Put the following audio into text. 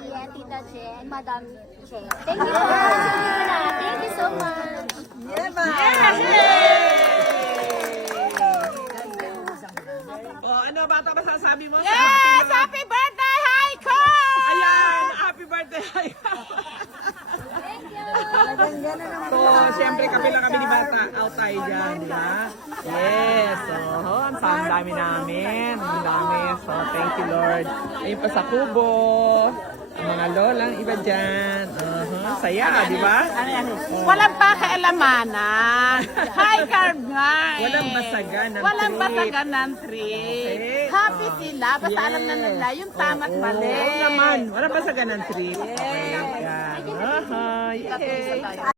Ian, Tita Che, and Madam Che. Thank you po. Thank you so much. Ano bata masasabi mo? Yes! Happy birthday, Haiko! Ayan! Happy birthday! So, siyempre kami lang kami ni Bata. Out tayo dyan, di ba? Yes! So, ang dami namin. Ang dami. So, thank you, Lord. Ayun pa sa kubo. Ang mga lolang iba dyan. Saya, di ba? Walang pakialamanan. High carb nga eh. Walang basagan ng Walang trip. basagan ng trip. Okay. Happy sila. Basta alam na nila yung tama't mali. Oo naman. Walang basagan ng trip. Okay. Yan. Yay!